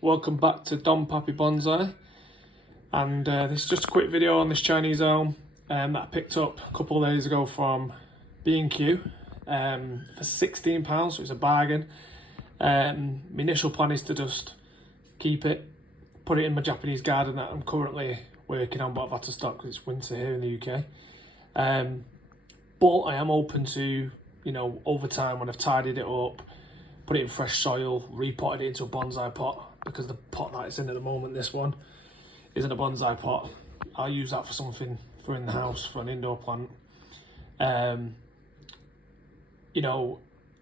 Welcome back to Don Papi Bonsai, and this is just a quick video on this Chinese elm that I picked up a couple of days ago from B&Q for £16, so it's a bargain. My initial plan is to just keep it, put it in my Japanese garden that I'm currently working on, but I've had to stop because it's winter here in the UK. But I am open to, over time when I've tidied it up, put it in fresh soil, repotted it into a bonsai pot, because the pot that it's in at the moment, this one, isn't a bonsai pot. I'll use that for something for in the house, for an indoor plant.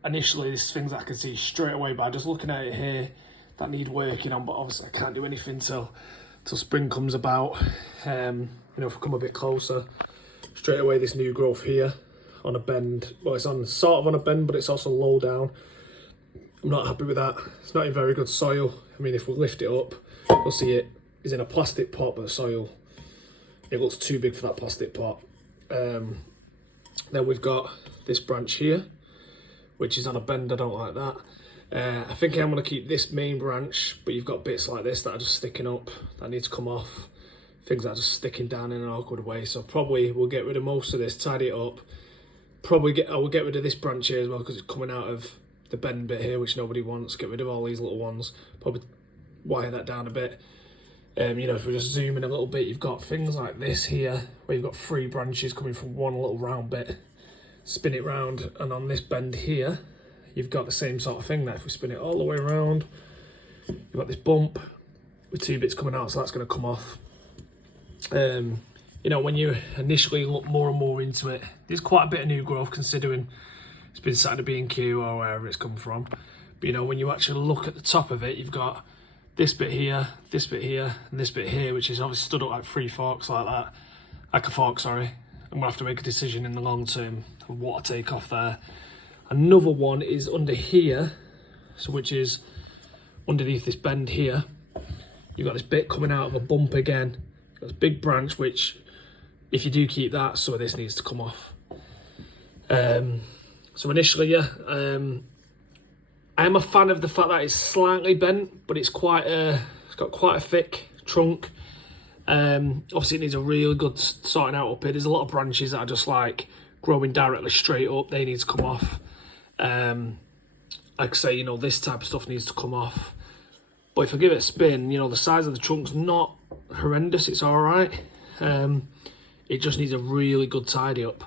Initially there's things I can see straight away by just looking at it here that need working on, but obviously I can't do anything till spring comes about. If I come a bit closer, straight away this new growth here on a bend. Well, it's on sort of on a bend, but it's also low down. I'm not happy with that. It's not in very good soil. I mean, if we lift it up, you'll see it is in a plastic pot, but the soil, it looks too big for that plastic pot. Then we've got this branch here, which is on a bend. I don't like that. I think I'm going to keep this main branch, but you've got bits like this that are just sticking up, that need to come off. Things that are just sticking down in an awkward way. So probably we'll get rid of most of this, tidy it up. I will get rid of this branch here as well, because it's coming out of the bend bit here, which nobody wants. Get rid of all these little ones, probably wire that down a bit. If we just zoom in a little bit, you've got things like this here, where you've got 3 branches coming from one little round bit. Spin it round, and on this bend here, you've got the same sort of thing. Now if we spin it all the way around, you've got this bump with 2 bits coming out, so that's going to come off. When you initially look more and more into it, there's quite a bit of new growth considering it's been sat at a B&Q or wherever it's come from. But when you actually look at the top of it, you've got this bit here, and this bit here, which is obviously stood up like 3 forks like that. Like a fork, sorry. I'm gonna have to make a decision in the long term of what to take off there. Another one is under here, which is underneath this bend here. You've got this bit coming out of a bump again. You've got this big branch, which if you do keep that, some of this needs to come off. So initially, I am a fan of the fact that it's slightly bent, but it's got quite a thick trunk. Obviously it needs a really good sorting out up here. There's a lot of branches that are just like growing directly straight up. They need to come off. Like I say, this type of stuff needs to come off. But if I give it a spin, the size of the trunk's not horrendous. It's all right. It just needs a really good tidy up.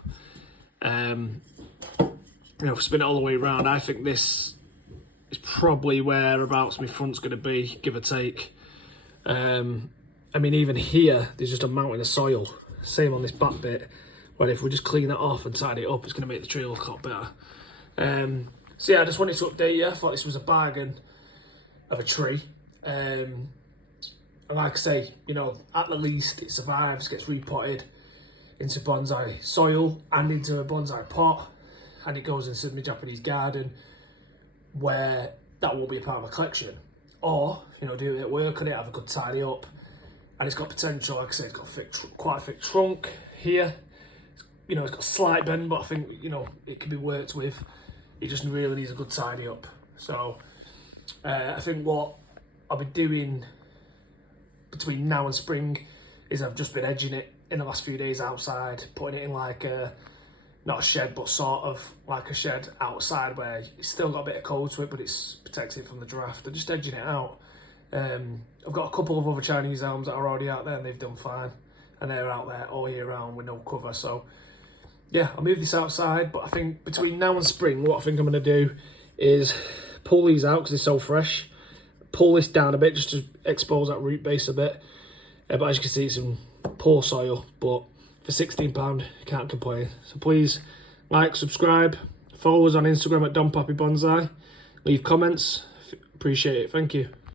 If I spin it all the way around, I think this is probably whereabouts my front's going to be, give or take. Even here, there's just a mountain of soil. Same on this back bit, where if we just clean that off and tidy it up, it's going to make the tree look a lot better. So yeah, I just wanted to update you. I thought this was a bargain of a tree. And like I say, at the least it survives, gets repotted into bonsai soil and into a bonsai pot, and it goes into my Japanese garden, where that will be a part of my collection. Or, do a bit of work on it, have a good tidy up, and it's got potential. Like I say, it's got quite a thick trunk here. It's got a slight bend, but I think, it can be worked with. It just really needs a good tidy up. So, I think what I'll be doing between now and spring is I've just been edging it in the last few days outside, putting it in like not a shed, but sort of like a shed outside, where it's still got a bit of cold to it, but it's protected from the draft. I'm just edging it out. I've got a couple of other Chinese elms that are already out there, and they've done fine, and they're out there all year round with no cover. So yeah, I'll move this outside, but I think between now and spring, what I think I'm going to do is pull these out because they're so fresh, pull this down a bit just to expose that root base a bit. But as you can see, it's in poor soil, but for £16, can't complain. So please like, subscribe, follow us on Instagram at Don Papi Bonsai, leave comments, appreciate it, thank you.